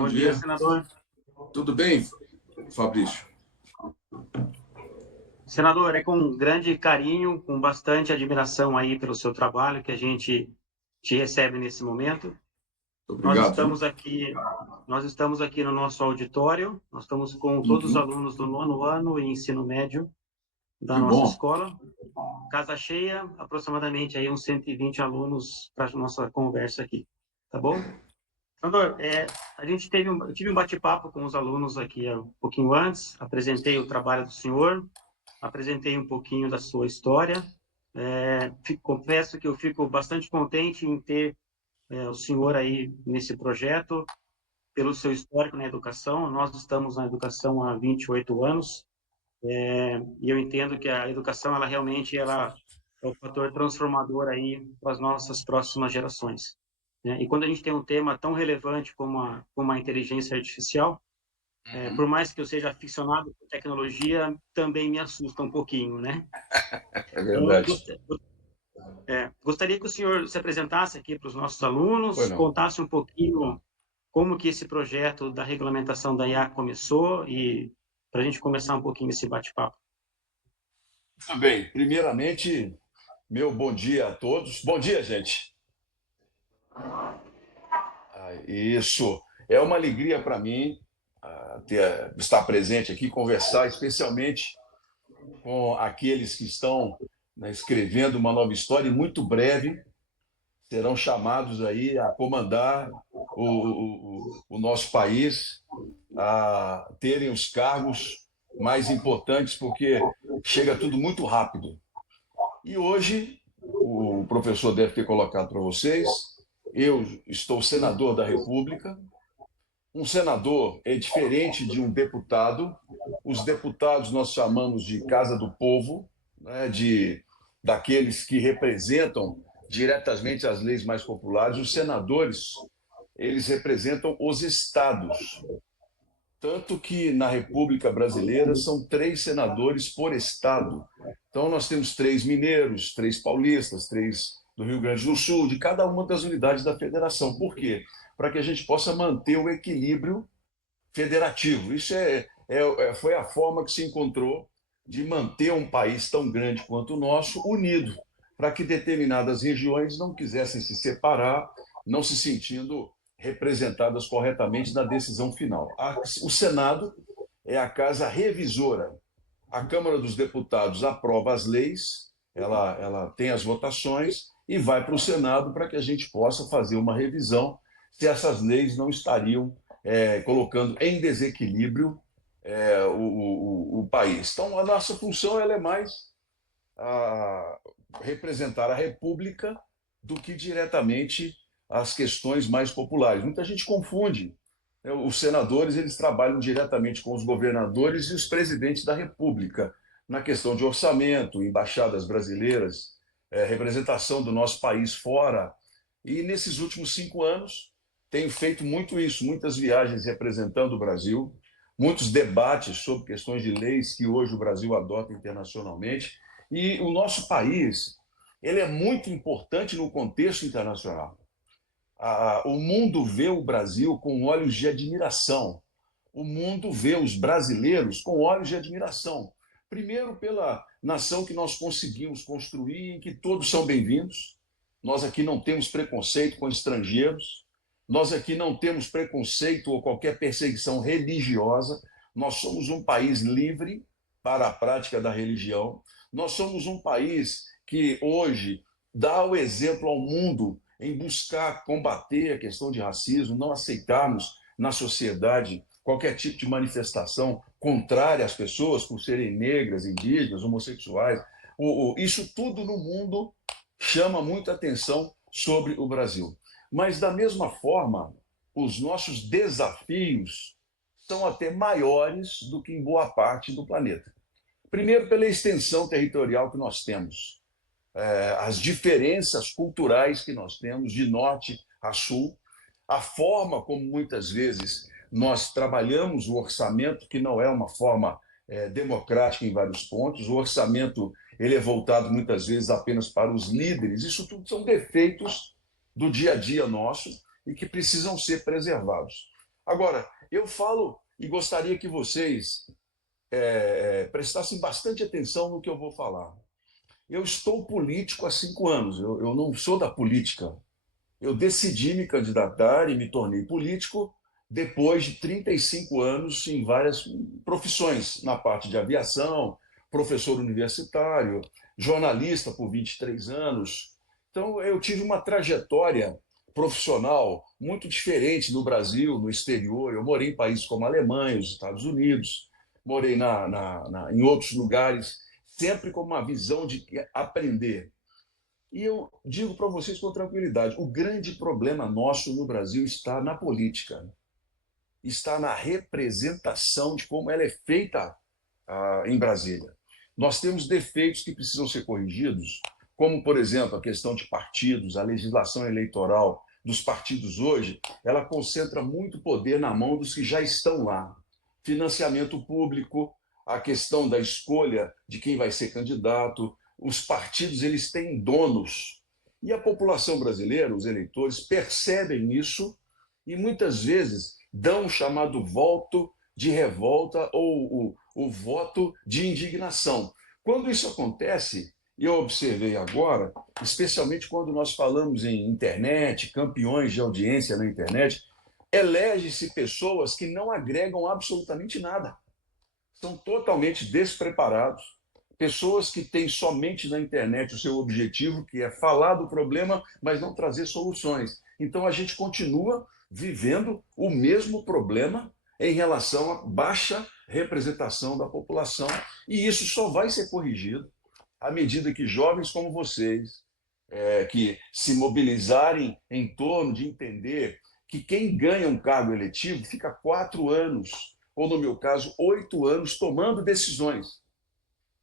Bom Bom dia, dia. senador. Tudo bem, Fabrício? Senador, é com grande carinho, com bastante admiração aí pelo seu trabalho que a gente te recebe nesse momento. Nós Obrigado, viu? estamos aqui, nós estamos aqui no nosso auditório, nós estamos com todos os Uhum. alunos do 9º ano e ensino médio da Que nossa bom. escola. Casa cheia, aproximadamente aí uns 120 alunos para a nossa conversa aqui, tá bom? Senador, eu tive um bate-papo com os alunos aqui um pouquinho antes, apresentei o trabalho do senhor, apresentei um pouquinho da sua história. Confesso que eu fico bastante contente em ter o senhor aí nesse projeto, pelo seu histórico na educação. Nós estamos na educação há 28 anos, e eu entendo que a educação, ela realmente ela é o fator transformador aí para as nossas próximas gerações, né? E quando a gente tem um tema tão relevante como a inteligência artificial, por mais que eu seja aficionado por tecnologia, também me assusta um pouquinho, né? É Então, eu verdade. gostaria que o senhor se apresentasse aqui para os nossos Pois alunos, não. contasse um pouquinho como que esse projeto da regulamentação da IA começou e para a gente começar um pouquinho esse bate-papo. Tudo bem. Primeiramente, meu bom dia a todos. Bom dia, gente. Isso. É uma alegria para mim estar presente aqui, conversar especialmente com aqueles que estão, né, escrevendo uma nova história e muito breve serão chamados aí a comandar o nosso país, a terem os cargos mais importantes, porque chega tudo muito rápido. E hoje, o professor deve ter colocado para vocês, eu estou senador da República. Um senador é diferente de um deputado. Os deputados nós chamamos de Casa do Povo, né, daqueles que representam diretamente as leis mais populares. Os senadores, eles representam os estados. Tanto que na República Brasileira são 3 senadores por estado. Então nós temos 3 mineiros, 3 paulistas, 3 do Rio Grande do Sul, de cada uma das unidades da federação. Por quê? Para que a gente possa manter o equilíbrio federativo. Isso foi a forma que se encontrou de manter um país tão grande quanto o nosso unido, para que determinadas regiões não quisessem se separar, não se sentindo representadas corretamente na decisão final. O Senado é a casa revisora. A Câmara dos Deputados aprova as leis, ela tem as votações e vai para o Senado para que a gente possa fazer uma revisão se essas leis não estariam colocando em desequilíbrio o país. Então, a nossa função ela é mais representar a República do que diretamente as questões mais populares. Muita gente confunde. Os senadores eles trabalham diretamente com os governadores e os presidentes da República na questão de orçamento, embaixadas brasileiras, representação do nosso país fora. E nesses últimos 5 anos tenho feito muito isso, muitas viagens representando o Brasil, muitos debates sobre questões de leis que hoje o Brasil adota internacionalmente. E o nosso país ele é muito importante no contexto internacional. O mundo vê o Brasil com olhos de admiração. O mundo vê os brasileiros com olhos de admiração. Primeiro, pela nação que nós conseguimos construir, em que todos são bem-vindos. Nós aqui não temos preconceito com estrangeiros. Nós aqui não temos preconceito ou qualquer perseguição religiosa. Nós somos um país livre para a prática da religião. Nós somos um país que hoje dá o exemplo ao mundo em buscar combater a questão de racismo, não aceitarmos na sociedade qualquer tipo de manifestação contrária às pessoas por serem negras, indígenas, homossexuais. Isso tudo no mundo chama muita atenção sobre o Brasil. Mas, da mesma forma, os nossos desafios são até maiores do que em boa parte do planeta. Primeiro, pela extensão territorial que nós temos, as diferenças culturais que nós temos de norte a sul, a forma como muitas vezes nós trabalhamos o orçamento, que não é uma forma democrática em vários pontos, o orçamento ele é voltado muitas vezes apenas para os líderes. Isso tudo são defeitos do dia a dia nosso e que precisam ser preservados. Agora, eu falo e gostaria que vocês prestassem bastante atenção no que eu vou falar. Eu estou político há 5 anos, eu não sou da política. Eu decidi me candidatar e me tornei político depois de 35 anos em várias profissões, na parte de aviação, professor universitário, jornalista por 23 anos. Então, eu tive uma trajetória profissional muito diferente no Brasil, no exterior. Eu morei em países como a Alemanha, os Estados Unidos, morei em outros lugares, sempre com uma visão de aprender. E eu digo para vocês com tranquilidade: o grande problema nosso no Brasil está na política, está na representação de como ela é feita em Brasília. Nós temos defeitos que precisam ser corrigidos, como, por exemplo, a questão de partidos, a legislação eleitoral dos partidos hoje, ela concentra muito poder na mão dos que já estão lá. Financiamento público, a questão da escolha de quem vai ser candidato, os partidos eles têm donos. E a população brasileira, os eleitores, percebem isso e muitas vezes dão o chamado voto de revolta ou o voto de indignação. Quando isso acontece, eu observei agora, especialmente quando nós falamos em internet, campeões de audiência na internet, elege-se pessoas que não agregam absolutamente nada. São totalmente despreparados, pessoas que têm somente na internet o seu objetivo, que é falar do problema, mas não trazer soluções. Então a gente continua vivendo o mesmo problema em relação à baixa representação da população, e isso só vai ser corrigido à medida que jovens como vocês, que se mobilizarem em torno de entender que quem ganha um cargo eletivo fica 4 anos, ou no meu caso, 8 anos, tomando decisões.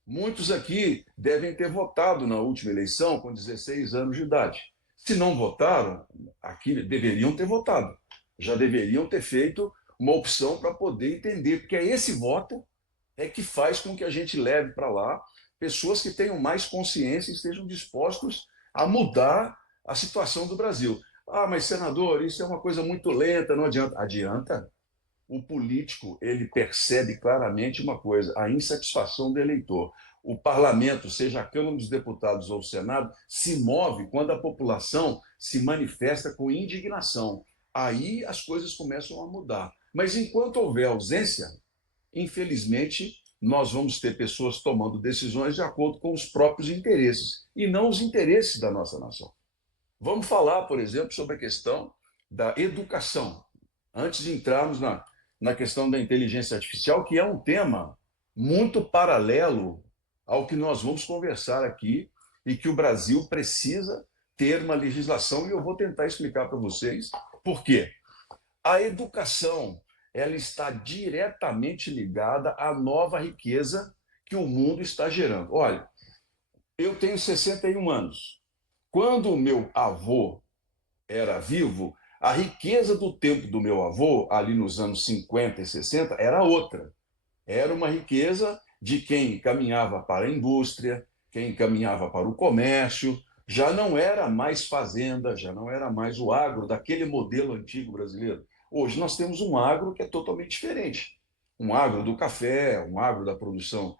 Muitos aqui devem ter votado na última eleição com 16 anos de idade. Se não votaram, aqui deveriam ter votado. Já deveriam ter feito uma opção para poder entender, porque é esse voto que faz com que a gente leve para lá pessoas que tenham mais consciência e estejam dispostos a mudar a situação do Brasil. Ah, mas senador, isso é uma coisa muito lenta, não adianta. Adianta. O político ele percebe claramente uma coisa: a insatisfação do eleitor. O parlamento, seja a Câmara dos Deputados ou o Senado, se move quando a população se manifesta com indignação. Aí as coisas começam a mudar. Mas enquanto houver ausência, infelizmente, nós vamos ter pessoas tomando decisões de acordo com os próprios interesses e não os interesses da nossa nação. Vamos falar, por exemplo, sobre a questão da educação, antes de entrarmos na questão da inteligência artificial, que é um tema muito paralelo ao que nós vamos conversar aqui e que o Brasil precisa ter uma legislação, e eu vou tentar explicar para vocês por quê. A educação ela está diretamente ligada à nova riqueza que o mundo está gerando. Olha, eu tenho 61 anos. Quando o meu avô era vivo, a riqueza do tempo do meu avô, ali nos anos 50 e 60, era outra. Era uma riqueza de quem caminhava para a indústria, quem caminhava para o comércio, já não era mais fazenda, já não era mais o agro daquele modelo antigo brasileiro. Hoje nós temos um agro que é totalmente diferente. Um agro do café, um agro da produção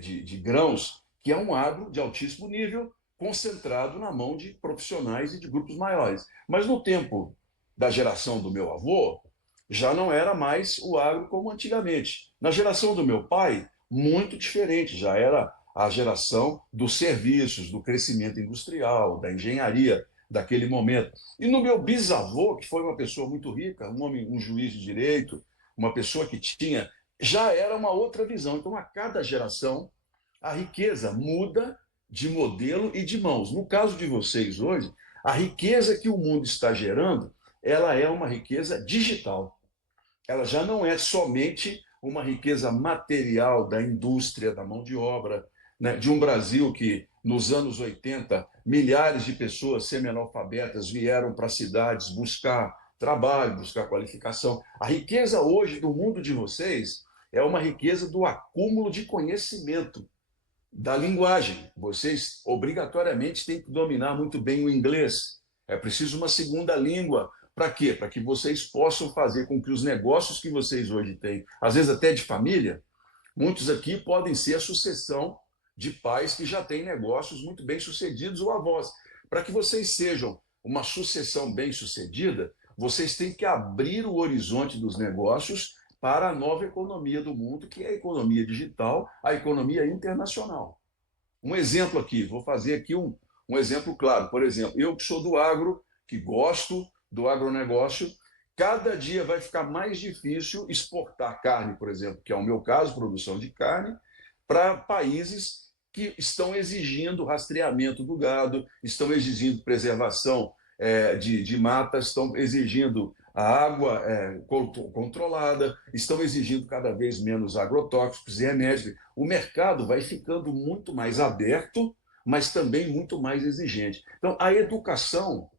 de grãos, que é um agro de altíssimo nível, concentrado na mão de profissionais e de grupos maiores. Mas no tempo da geração do meu avô, já não era mais o agro como antigamente. Na geração do meu pai, muito diferente, já era a geração dos serviços, do crescimento industrial, da engenharia daquele momento. E no meu bisavô, que foi uma pessoa muito rica, um homem, um juiz de direito, uma pessoa que tinha, já era uma outra visão. Então, a cada geração, a riqueza muda de modelo e de mãos. No caso de vocês hoje, a riqueza que o mundo está gerando, ela é uma riqueza digital. Ela já não é somente uma riqueza material da indústria, da mão de obra, né? De um Brasil que, nos anos 80, milhares de pessoas semi-analfabetas vieram para as cidades buscar trabalho, buscar qualificação. A riqueza hoje do mundo de vocês é uma riqueza do acúmulo de conhecimento, da linguagem. Vocês obrigatoriamente têm que dominar muito bem o inglês. É preciso uma segunda língua Para quê? Para que vocês possam fazer com que os negócios que vocês hoje têm, às vezes até de família, muitos aqui podem ser a sucessão de pais que já têm negócios muito bem sucedidos ou avós. Para que vocês sejam uma sucessão bem sucedida, vocês têm que abrir o horizonte dos negócios para a nova economia do mundo, que é a economia digital, a economia internacional. Um exemplo aqui, vou fazer aqui um exemplo claro. Por exemplo, eu que sou do agro, que gosto do agronegócio, cada dia vai ficar mais difícil exportar carne, por exemplo, que é o meu caso, produção de carne, para países que estão exigindo rastreamento do gado, estão exigindo preservação de matas, estão exigindo a água controlada, estão exigindo cada vez menos agrotóxicos e remédios. O mercado vai ficando muito mais aberto, mas também muito mais exigente. Então, a educação,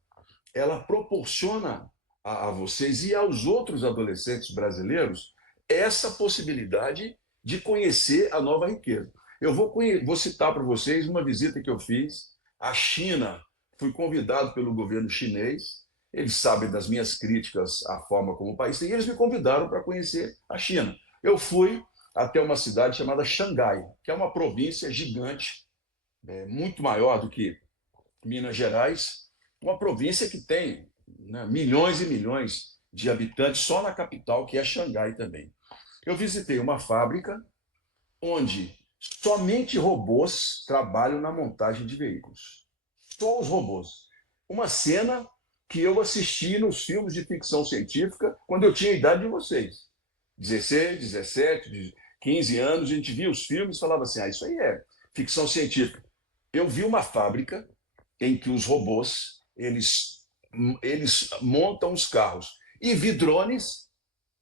ela proporciona a vocês e aos outros adolescentes brasileiros essa possibilidade de conhecer a nova riqueza. Eu vou citar para vocês uma visita que eu fiz à China. Fui convidado pelo governo chinês. Eles sabem das minhas críticas à forma como o país tem, e eles me convidaram para conhecer a China. Eu fui até uma cidade chamada Xangai, que é uma província gigante, muito maior do que Minas Gerais, uma província que tem, né, milhões e milhões de habitantes só na capital, que é Xangai também. Eu visitei uma fábrica onde somente robôs trabalham na montagem de veículos. Só os robôs. Uma cena que eu assisti nos filmes de ficção científica quando eu tinha a idade de vocês. 16, 17, 15 anos, a gente via os filmes e falava assim, isso aí é ficção científica. Eu vi uma fábrica em que os robôs eles montam os carros e vi drones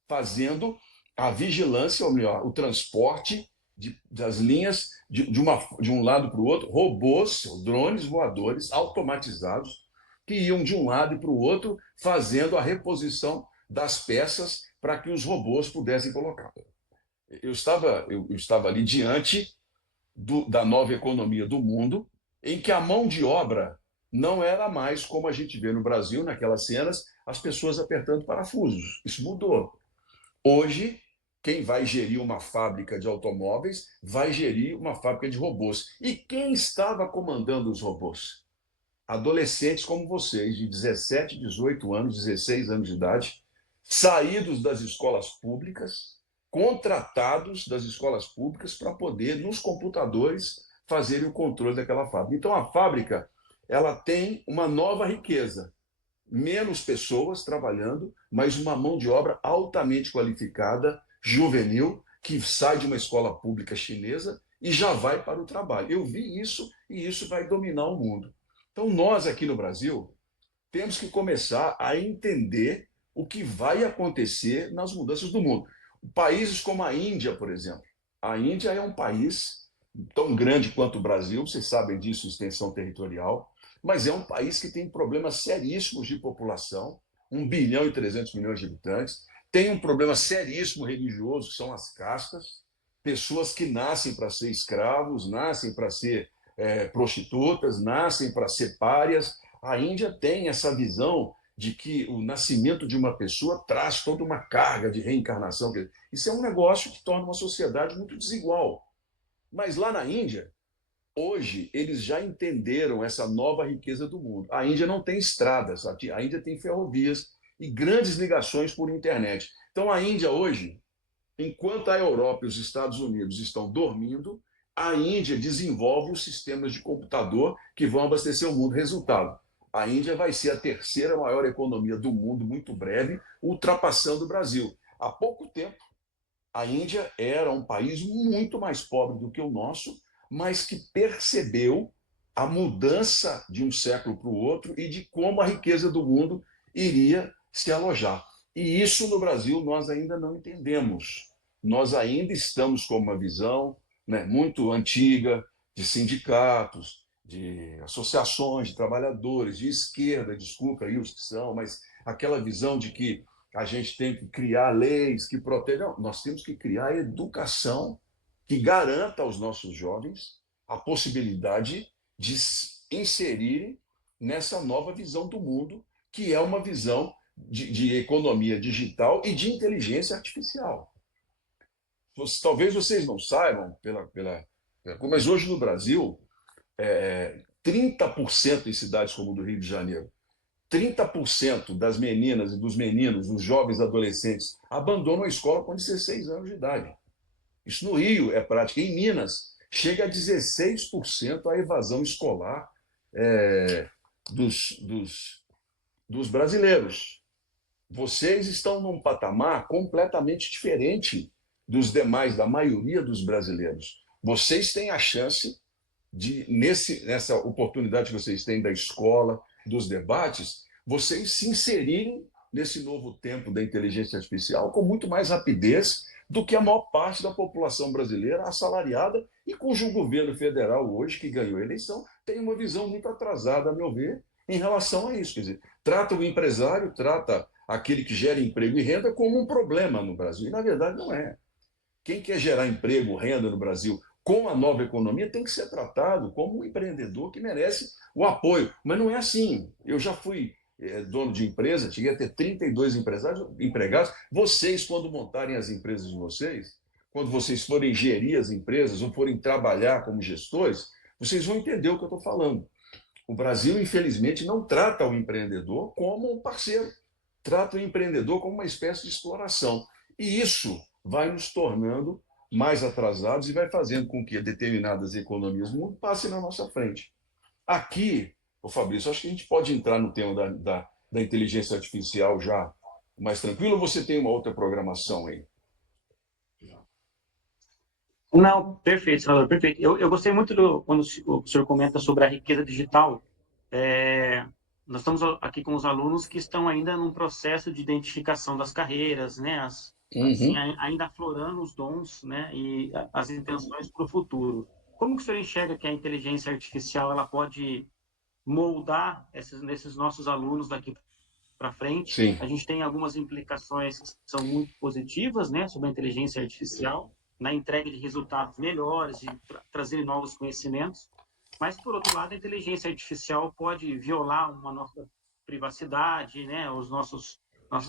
fazendo a vigilância, ou melhor, o transporte das linhas de um lado para o outro, robôs, drones voadores automatizados que iam de um lado e para o outro fazendo a reposição das peças para que os robôs pudessem colocar. Eu estava ali diante da nova economia do mundo, em que a mão de obra não era mais como a gente vê no Brasil, naquelas cenas, as pessoas apertando parafusos. Isso mudou. Hoje, quem vai gerir uma fábrica de automóveis vai gerir uma fábrica de robôs. E quem estava comandando os robôs? Adolescentes como vocês, de 17, 18 anos, 16 anos de idade, saídos das escolas públicas, contratados das escolas públicas para poder, nos computadores, fazerem o controle daquela fábrica. Então, a fábrica ela tem uma nova riqueza. Menos pessoas trabalhando, mas uma mão de obra altamente qualificada, juvenil, que sai de uma escola pública chinesa e já vai para o trabalho. Eu vi isso e isso vai dominar o mundo. Então, nós aqui no Brasil temos que começar a entender o que vai acontecer nas mudanças do mundo. Países como a Índia, por exemplo. A Índia é um país tão grande quanto o Brasil, vocês sabem disso, extensão territorial, mas é um país que tem problemas seríssimos de população, 1,3 bilhão de habitantes, tem um problema seríssimo religioso, que são as castas, pessoas que nascem para ser escravos, nascem para ser prostitutas, nascem para ser párias. A Índia tem essa visão de que o nascimento de uma pessoa traz toda uma carga de reencarnação. Isso é um negócio que torna uma sociedade muito desigual. Mas lá na Índia, hoje, eles já entenderam essa nova riqueza do mundo. A Índia não tem estradas, a Índia tem ferrovias e grandes ligações por internet. Então, a Índia hoje, enquanto a Europa e os Estados Unidos estão dormindo, a Índia desenvolve os sistemas de computador que vão abastecer o mundo. Resultado, a Índia vai ser a terceira maior economia do mundo, muito breve, ultrapassando o Brasil. Há pouco tempo, a Índia era um país muito mais pobre do que o nosso, mas que percebeu a mudança de um século para o outro e de como a riqueza do mundo iria se alojar. E isso no Brasil nós ainda não entendemos. Nós ainda estamos com uma visão, né, muito antiga de sindicatos, de associações de trabalhadores, de esquerda, desculpa aí os que são, mas aquela visão de que a gente tem que criar leis que protejam. Não, nós temos que criar educação que garanta aos nossos jovens a possibilidade de inserirem nessa nova visão do mundo, que é uma visão de economia digital e de inteligência artificial. Talvez vocês não saibam, mas hoje no Brasil, 30% em cidades como o do Rio de Janeiro, 30% das meninas e dos meninos, dos jovens adolescentes, abandonam a escola com 16 anos de idade. Isso no Rio é prática. Em Minas, chega a 16% a evasão escolar dos brasileiros. Vocês estão num patamar completamente diferente dos demais, da maioria dos brasileiros. Vocês têm a chance de, nessa oportunidade que vocês têm da escola, dos debates, vocês se inserirem nesse novo tempo da inteligência artificial com muito mais rapidez do que a maior parte da população brasileira assalariada e cujo governo federal hoje, que ganhou a eleição, tem uma visão muito atrasada, a meu ver, em relação a isso. Quer dizer, trata o empresário, trata aquele que gera emprego e renda como um problema no Brasil. E, na verdade, não é. Quem quer gerar emprego, renda no Brasil com a nova economia tem que ser tratado como um empreendedor que merece o apoio. Mas não é assim. Eu já fui dono de empresa, cheguei a ter 32 empregados. Vocês, quando montarem as empresas de vocês, quando vocês forem gerir as empresas ou forem trabalhar como gestores, vocês vão entender o que eu estou falando. O Brasil, infelizmente, não trata o empreendedor como um parceiro, trata o empreendedor como uma espécie de exploração. E isso vai nos tornando mais atrasados e vai fazendo com que determinadas economias do mundo passem na nossa frente. Aqui, Fabrício, acho que a gente pode entrar no tema da inteligência artificial já mais tranquilo, ou você tem uma outra programação aí? Não, perfeito, senador, perfeito. Eu gostei muito quando o senhor comenta sobre a riqueza digital. Nós estamos aqui com os alunos que estão ainda num processo de identificação das carreiras, né? Assim, ainda aflorando os dons, né? E as intenções para o futuro. Como que o senhor enxerga que a inteligência artificial ela pode moldar nesses nossos alunos daqui para frente? Sim. A gente tem algumas implicações que são muito positivas, né? Sobre a inteligência artificial, na entrega de resultados melhores, de trazer novos conhecimentos. Mas, por outro lado, a inteligência artificial pode violar uma nossa privacidade, né? Nossas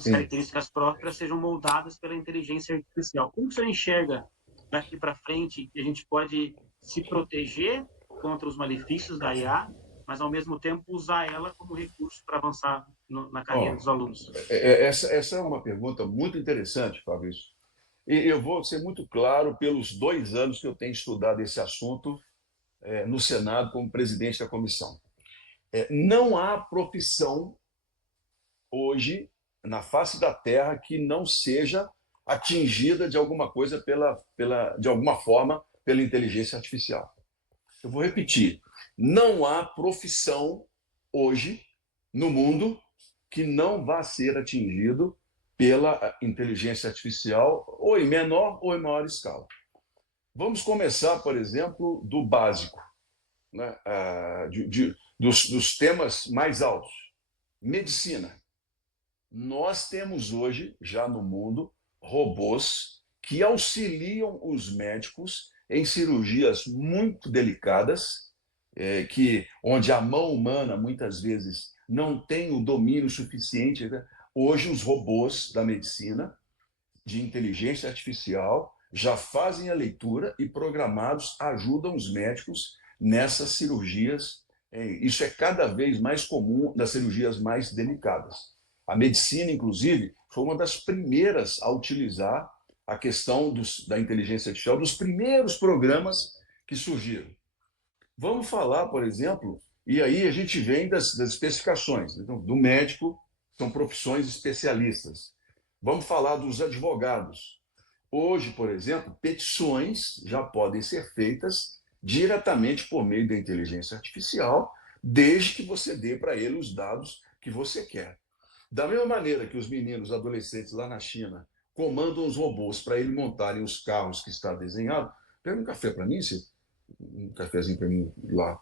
características próprias sejam moldadas pela inteligência artificial. Como você enxerga daqui para frente que a gente pode se proteger contra os malefícios da IA, mas, ao mesmo tempo, usar ela como recurso para avançar na carreira dos alunos? Essa é uma pergunta muito interessante, Fabrício. E eu vou ser muito claro pelos 2 anos que eu tenho estudado esse assunto no Senado como presidente da comissão. Não há profissão hoje na face da Terra que não seja atingida de alguma coisa de alguma forma pela inteligência artificial. Eu vou repetir: não há profissão hoje no mundo que não vá ser atingido pela inteligência artificial, ou em menor ou em maior escala. Vamos começar, por exemplo, do básico, né? Dos temas mais altos. Medicina. Nós temos hoje, já no mundo, robôs que auxiliam os médicos em cirurgias muito delicadas, onde a mão humana, muitas vezes, não tem o domínio suficiente. Né? Hoje, os robôs da medicina, de inteligência artificial, já fazem a leitura e, programados, ajudam os médicos nessas cirurgias. Isso é cada vez mais comum nas cirurgias mais delicadas. A medicina, inclusive, foi uma das primeiras a utilizar a questão da inteligência artificial, dos primeiros programas que surgiram. Vamos falar, por exemplo, e aí a gente vem das especificações. Então, do médico, são profissões especialistas. Vamos falar dos advogados. Hoje, por exemplo, petições já podem ser feitas diretamente por meio da inteligência artificial, desde que você dê para ele os dados que você quer. Da mesma maneira que os meninos adolescentes lá na China comandam os robôs para eles montarem os carros que está desenhado. Pega um café para mim, um cafezinho para mim lá.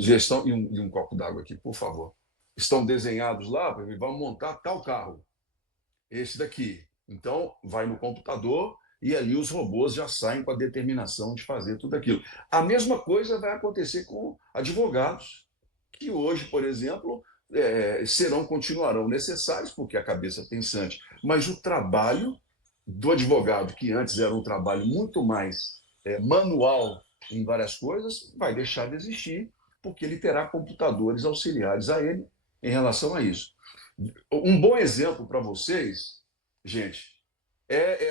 Gestão e um copo d'água aqui, por favor. Estão desenhados lá, vamos montar tal carro. Esse daqui. Então, vai no computador e ali os robôs já saem com a determinação de fazer tudo aquilo. A mesma coisa vai acontecer com advogados, que hoje, por exemplo, continuarão necessários, porque a cabeça pensante, mas o trabalho do advogado, que antes era um trabalho muito mais manual em várias coisas, vai deixar de existir, porque ele terá computadores auxiliares a ele em relação a isso. Um bom exemplo para vocês, gente,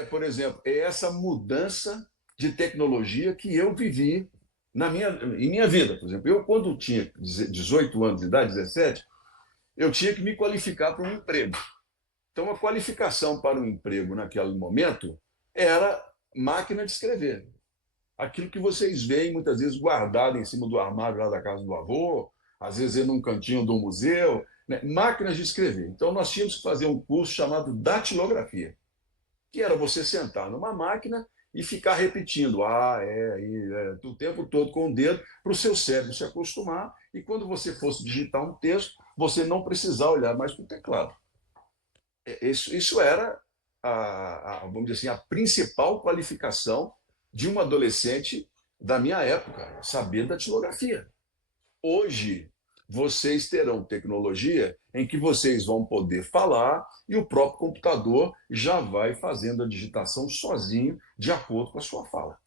por exemplo, essa mudança de tecnologia que eu vivi em minha vida. Por exemplo, eu, quando tinha 18 anos de idade, 17, eu tinha que me qualificar para um emprego. Então, a qualificação para um emprego naquele momento era máquina de escrever. Aquilo que vocês veem muitas vezes guardado em cima do armário lá da casa do avô, às vezes num cantinho do museu, né? Máquinas de escrever. Então, nós tínhamos que fazer um curso chamado datilografia, que era você sentar numa máquina e ficar repetindo o tempo todo com o dedo, para o seu cérebro se acostumar, e quando você fosse digitar um texto, você não precisar olhar mais para o teclado. Isso era, vamos dizer assim, a principal qualificação de um adolescente da minha época, saber datilografia. Hoje, vocês terão tecnologia em que vocês vão poder falar e o próprio computador já vai fazendo a digitação sozinho, de acordo com a sua fala.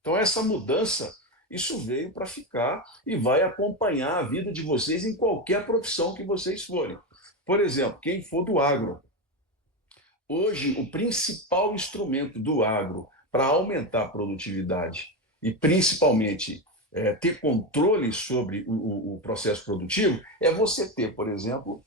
Então, essa mudança, isso veio para ficar e vai acompanhar a vida de vocês em qualquer profissão que vocês forem. Por exemplo, quem for do agro. Hoje, o principal instrumento do agro para aumentar a produtividade e, principalmente, ter controle sobre o processo produtivo é você ter, por exemplo,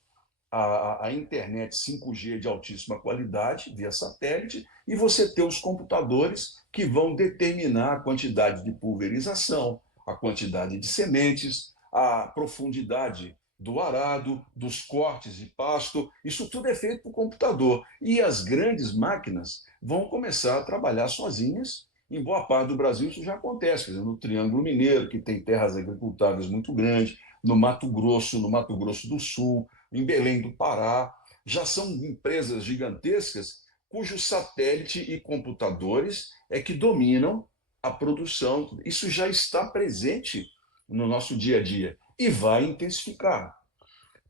a internet 5G de altíssima qualidade, via satélite, e você ter os computadores que vão determinar a quantidade de pulverização, a quantidade de sementes, a profundidade do arado, dos cortes de pasto. Isso tudo é feito por computador. E as grandes máquinas vão começar a trabalhar sozinhas. Em boa parte do Brasil isso já acontece, por exemplo, no Triângulo Mineiro, que tem terras agricultáveis muito grandes, no Mato Grosso do Sul, em Belém do Pará. Já são empresas gigantescas cujo satélite e computadores é que dominam a produção. Isso já está presente no nosso dia a dia e vai intensificar.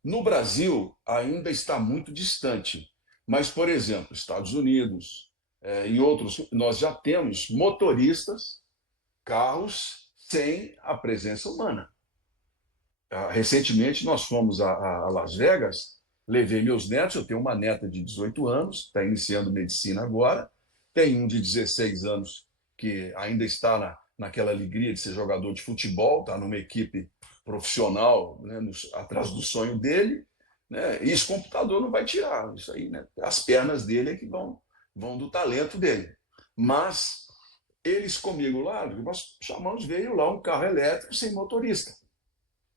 No Brasil, ainda está muito distante, mas, por exemplo, Estados Unidos, em outros, nós já temos motoristas, carros sem a presença humana. Recentemente, nós fomos a Las Vegas, levei meus netos, eu tenho uma neta de 18 anos, está iniciando medicina agora, tem um de 16 anos que ainda está naquela alegria de ser jogador de futebol, está numa equipe profissional, né, atrás do sonho dele, né, e esse computador não vai tirar isso aí, né? As pernas dele é que vão do talento dele. Mas eles comigo lá, nós chamamos, veio lá um carro elétrico sem motorista.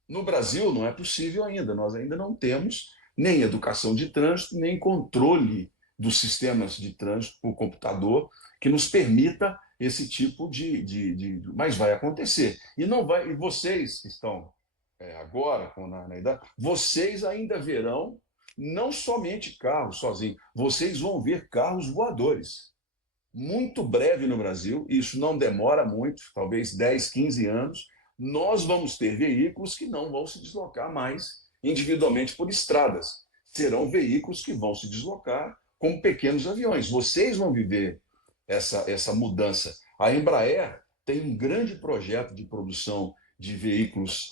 No Brasil não é possível ainda, nós ainda não temos nem educação de trânsito, nem controle dos sistemas de trânsito por computador que nos permita esse tipo mas vai acontecer. E não vai. E vocês que estão agora na idade, vocês ainda verão não somente carros sozinhos, vocês vão ver carros voadores. Muito breve no Brasil, isso não demora muito, talvez 10, 15 anos, nós vamos ter veículos que não vão se deslocar mais individualmente por estradas. Serão veículos que vão se deslocar como pequenos aviões. Vocês vão viver essa mudança. A Embraer tem um grande projeto de produção de veículos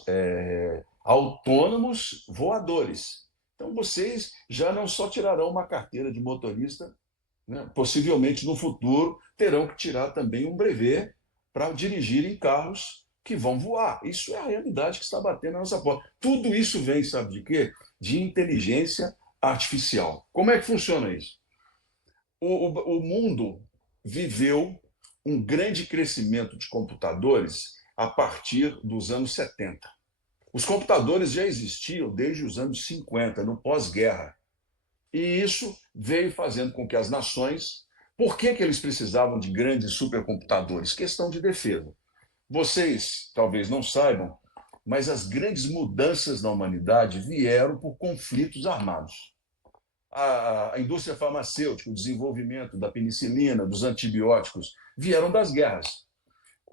autônomos voadores. Então, vocês já não só tirarão uma carteira de motorista, né? Possivelmente no futuro terão que tirar também um brevet para dirigir em carros que vão voar. Isso é a realidade que está batendo na nossa porta. Tudo isso vem, sabe de quê? De inteligência artificial. Como é que funciona isso? O mundo viveu um grande crescimento de computadores a partir dos anos 70. Os computadores já existiam desde os anos 50, no pós-guerra. E isso veio fazendo com que as nações... Por que eles precisavam de grandes supercomputadores? Questão de defesa. Vocês talvez não saibam, mas as grandes mudanças na humanidade vieram por conflitos armados. A indústria farmacêutica, o desenvolvimento da penicilina, dos antibióticos, vieram das guerras.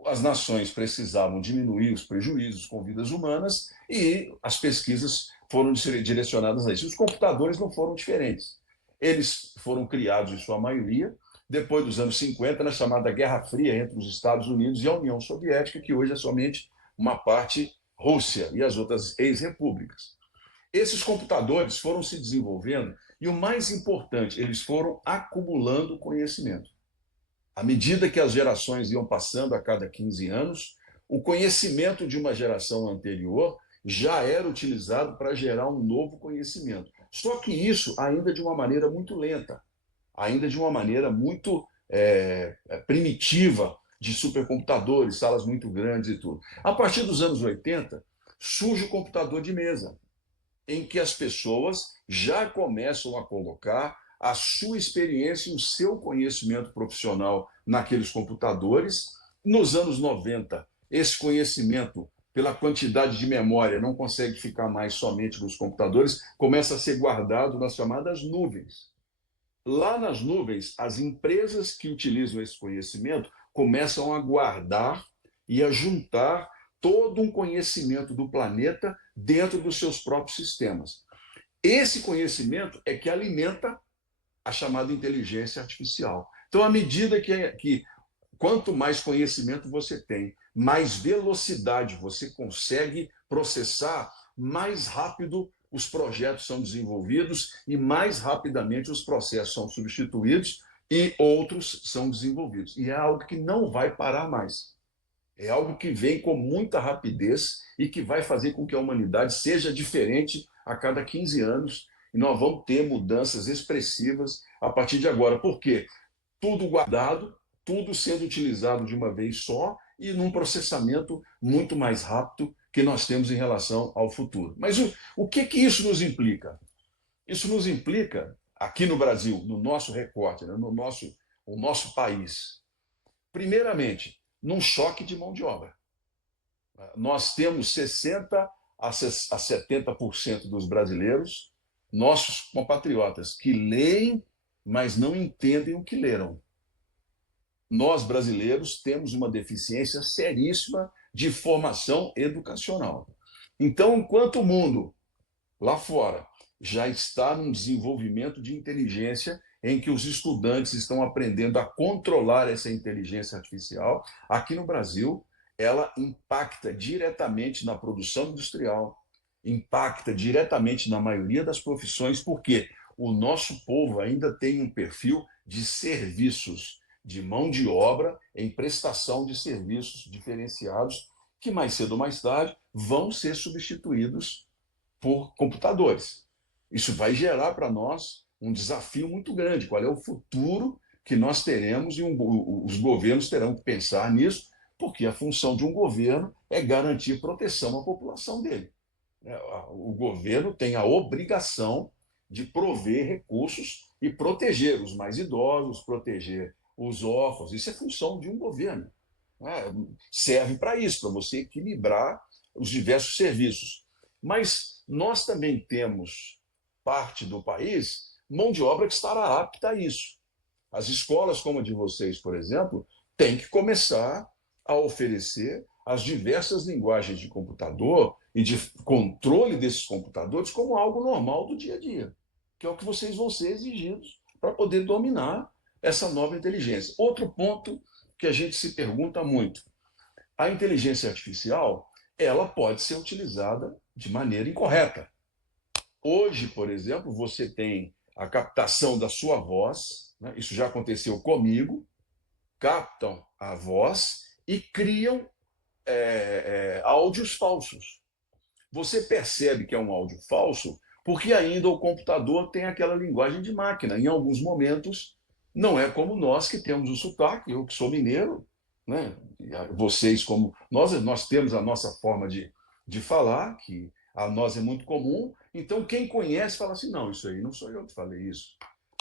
As nações precisavam diminuir os prejuízos com vidas humanas e as pesquisas foram direcionadas a isso. Os computadores não foram diferentes. Eles foram criados, em sua maioria, depois dos anos 50, na chamada Guerra Fria entre os Estados Unidos e a União Soviética, que hoje é somente uma parte Rússia e as outras ex-repúblicas. Esses computadores foram se desenvolvendo e, o mais importante, eles foram acumulando conhecimento. À medida que as gerações iam passando a cada 15 anos, o conhecimento de uma geração anterior já era utilizado para gerar um novo conhecimento. Só que isso ainda de uma maneira muito lenta, ainda de uma maneira muito primitiva, de supercomputadores, salas muito grandes e tudo. A partir dos anos 80, surge o computador de mesa, em que as pessoas já começam a colocar a sua experiência e o seu conhecimento profissional naqueles computadores. Nos anos 90, esse conhecimento, pela quantidade de memória, não consegue ficar mais somente nos computadores, começa a ser guardado nas chamadas nuvens. Lá nas nuvens, as empresas que utilizam esse conhecimento começam a guardar e a juntar todo um conhecimento do planeta dentro dos seus próprios sistemas. Esse conhecimento é que alimenta a chamada inteligência artificial. Então, à medida que quanto mais conhecimento você tem, mais velocidade você consegue processar, mais rápido os projetos são desenvolvidos e mais rapidamente os processos são substituídos e outros são desenvolvidos. E é algo que não vai parar mais. É algo que vem com muita rapidez e que vai fazer com que a humanidade seja diferente a cada 15 anos. E nós vamos ter mudanças expressivas a partir de agora. Por quê? Tudo guardado, tudo sendo utilizado de uma vez só e num processamento muito mais rápido que nós temos em relação ao futuro. Mas o que isso nos implica? Isso nos implica, aqui no Brasil, no nosso recorte, né, o nosso país, primeiramente, num choque de mão de obra. Nós temos 60% a 70% dos brasileiros, nossos compatriotas, que leem, mas não entendem o que leram. Nós, brasileiros, temos uma deficiência seríssima de formação educacional. Então, enquanto o mundo lá fora já está num desenvolvimento de inteligência em que os estudantes estão aprendendo a controlar essa inteligência artificial, aqui no Brasil, ela impacta diretamente na produção industrial, impacta diretamente na maioria das profissões, porque o nosso povo ainda tem um perfil de serviços, de mão de obra em prestação de serviços diferenciados, que mais cedo ou mais tarde vão ser substituídos por computadores. Isso vai gerar para nós um desafio muito grande. Qual é o futuro que nós teremos e os governos terão que pensar nisso, porque a função de um governo é garantir proteção à população dele. O governo tem a obrigação de prover recursos e proteger os mais idosos, proteger os órfãos. Isso é função de um governo. Serve para isso, para você equilibrar os diversos serviços. Mas nós também temos parte do país mão de obra que estará apta a isso. As escolas como a de vocês, por exemplo, têm que começar a oferecer as diversas linguagens de computador e de controle desses computadores como algo normal do dia a dia, que é o que vocês vão ser exigidos para poder dominar essa nova inteligência. Outro ponto que a gente se pergunta muito: a inteligência artificial, ela pode ser utilizada de maneira incorreta. Hoje, por exemplo, você tem a captação da sua voz, né? Isso já aconteceu comigo, captam a voz e criam áudios falsos. Você percebe que é um áudio falso porque ainda o computador tem aquela linguagem de máquina. Em alguns momentos, não é como nós que temos o sotaque, eu que sou mineiro, né? Vocês como nós temos a nossa forma de falar, que a nós é muito comum. Então, quem conhece fala assim, não, isso aí não sou eu que falei isso.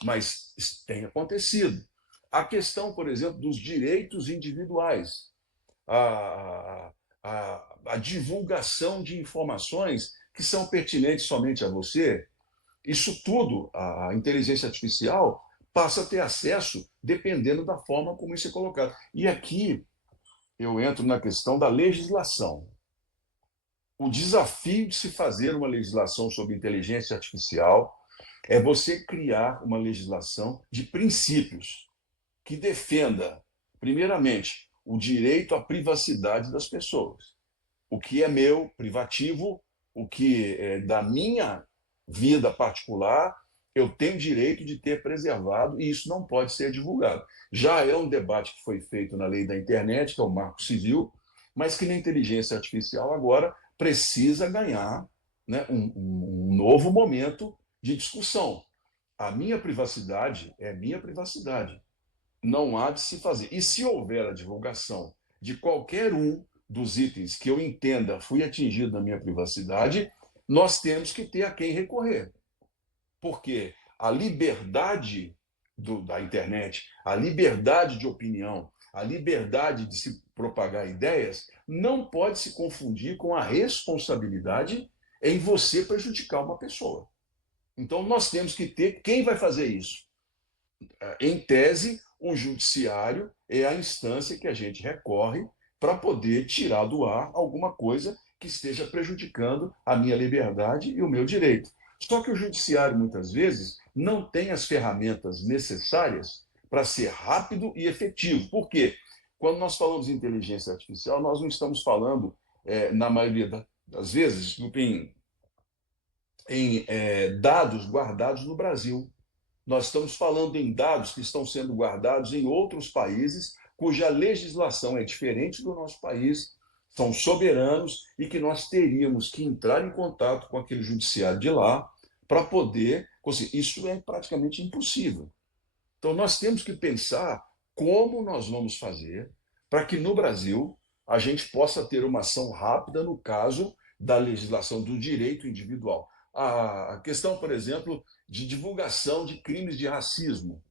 Mas isso tem acontecido. A questão, por exemplo, dos direitos individuais, a divulgação de informações que são pertinentes somente a você, isso tudo, a inteligência artificial passa a ter acesso dependendo da forma como isso é colocado. E aqui eu entro na questão da legislação. O desafio de se fazer uma legislação sobre inteligência artificial é você criar uma legislação de princípios que defenda, primeiramente, o direito à privacidade das pessoas. O que é meu, privativo, o que é da minha vida particular, eu tenho direito de ter preservado e isso não pode ser divulgado. Já é um debate que foi feito na lei da internet, que é o Marco Civil, mas que na inteligência artificial agora precisa ganhar, né, um novo momento de discussão. A minha privacidade é minha privacidade. Não há de se fazer. E se houver a divulgação de qualquer um dos itens que eu entenda fui atingido na minha privacidade, nós temos que ter a quem recorrer. Porque a liberdade da internet, a liberdade de opinião, a liberdade de se propagar ideias, não pode se confundir com a responsabilidade em você prejudicar uma pessoa. Então, nós temos que ter quem vai fazer isso. Em tese, o judiciário é a instância que a gente recorre para poder tirar do ar alguma coisa que esteja prejudicando a minha liberdade e o meu direito. Só que o judiciário, muitas vezes, não tem as ferramentas necessárias para ser rápido e efetivo. Por quê? Quando nós falamos de inteligência artificial, nós não estamos falando, na maioria das vezes, em dados guardados no Brasil. Nós estamos falando em dados que estão sendo guardados em outros países, cuja legislação é diferente do nosso país, são soberanos e que nós teríamos que entrar em contato com aquele judiciário de lá para poder conseguir. Isso é praticamente impossível. Então, nós temos que pensar como nós vamos fazer para que no Brasil a gente possa ter uma ação rápida no caso da legislação do direito individual. A questão, por exemplo, de divulgação de crimes de racismo,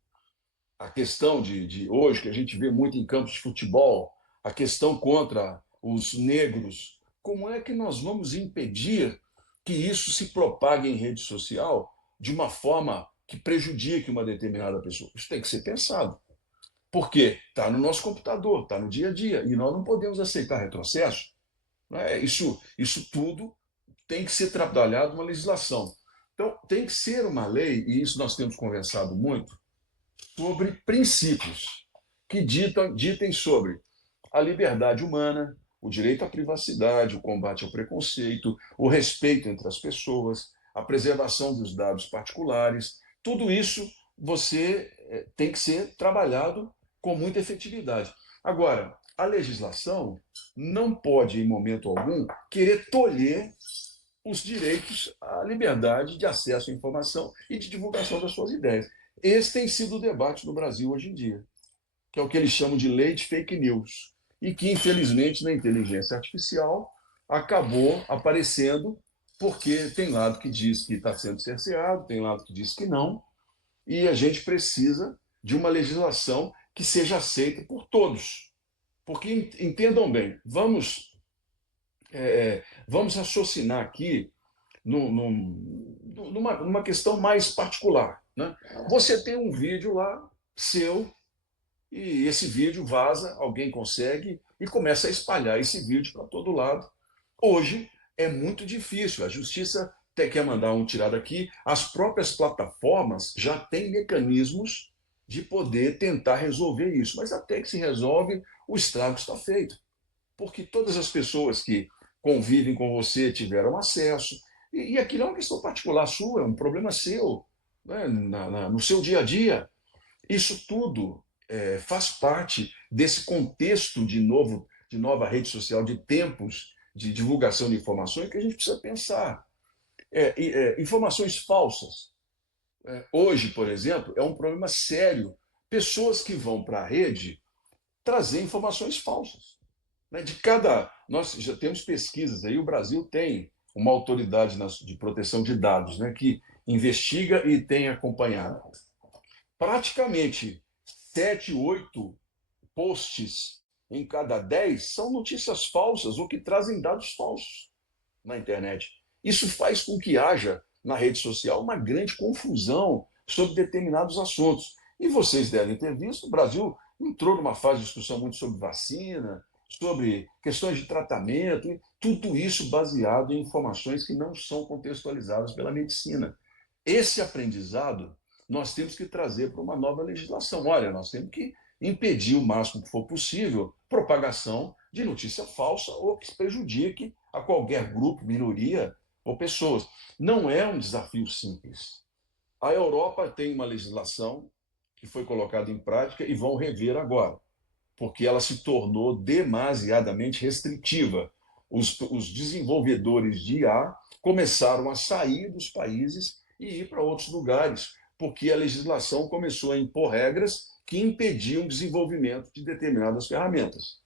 a questão de hoje, que a gente vê muito em campos de futebol, a questão contra os negros, como é que nós vamos impedir que isso se propague em rede social de uma forma que prejudique uma determinada pessoa? Isso tem que ser pensado. Porque está no nosso computador, está no dia a dia, e nós não podemos aceitar retrocesso. Né? Isso tudo tem que ser trabalhado uma legislação. Então, tem que ser uma lei, e isso nós temos conversado muito, sobre princípios que ditem sobre a liberdade humana, o direito à privacidade, o combate ao preconceito, o respeito entre as pessoas, a preservação dos dados particulares. Tudo isso você tem que ser trabalhado com muita efetividade. Agora, a legislação não pode, em momento algum, querer tolher os direitos à liberdade de acesso à informação e de divulgação das suas ideias. Esse tem sido o debate no Brasil hoje em dia, que é o que eles chamam de lei de fake news, e que, infelizmente, na inteligência artificial acabou aparecendo porque tem lado que diz que está sendo cerceado, tem lado que diz que não, e a gente precisa de uma legislação que seja aceita por todos. Porque, entendam bem, vamos raciocinar aqui numa questão mais particular. Né? Você tem um vídeo lá seu e esse vídeo vaza, alguém consegue e começa a espalhar esse vídeo para todo lado. Hoje é muito difícil, a justiça até quer mandar um tirar daqui, as próprias plataformas já têm mecanismos de poder tentar resolver isso, mas até que se resolve, o estrago está feito. Porque todas as pessoas que convivem com você tiveram acesso, e aquilo é uma questão particular sua, é um problema seu, né? No seu dia a dia. Isso tudo faz parte desse contexto de nova rede social, de tempos de divulgação de informações que a gente precisa pensar. Informações falsas. Hoje, por exemplo, é um problema sério. Pessoas que vão para a rede trazer informações falsas. Né? Nós já temos pesquisas aí, o Brasil tem uma autoridade de proteção de dados, né, que investiga e tem acompanhado. Praticamente 7, 8 posts em cada 10 são notícias falsas ou que trazem dados falsos na internet. Isso faz com que haja na rede social uma grande confusão sobre determinados assuntos. E vocês devem ter visto, o Brasil entrou numa fase de discussão muito sobre vacina, sobre questões de tratamento, tudo isso baseado em informações que não são contextualizadas pela medicina. Esse aprendizado nós temos que trazer para uma nova legislação. Olha, nós temos que impedir o máximo que for possível propagação de notícia falsa ou que prejudique a qualquer grupo, minoria ou pessoas. Não é um desafio simples. A Europa tem uma legislação que foi colocada em prática e vão rever agora, porque ela se tornou demasiadamente restritiva. Os desenvolvedores de IA começaram a sair dos países e ir para outros lugares, porque a legislação começou a impor regras que impediam o desenvolvimento de determinadas ferramentas.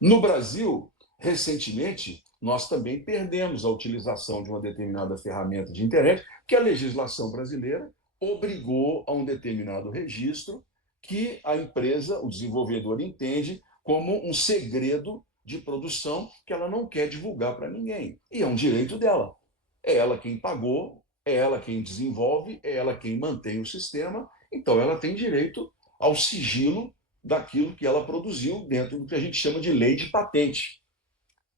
No Brasil, recentemente, nós também perdemos a utilização de uma determinada ferramenta de internet, que a legislação brasileira obrigou a um determinado registro que a empresa, o desenvolvedor, entende como um segredo de produção que ela não quer divulgar para ninguém. E é um direito dela. É ela quem pagou, é ela quem desenvolve, é ela quem mantém o sistema, então ela tem direito ao sigilo daquilo que ela produziu dentro do que a gente chama de lei de patente.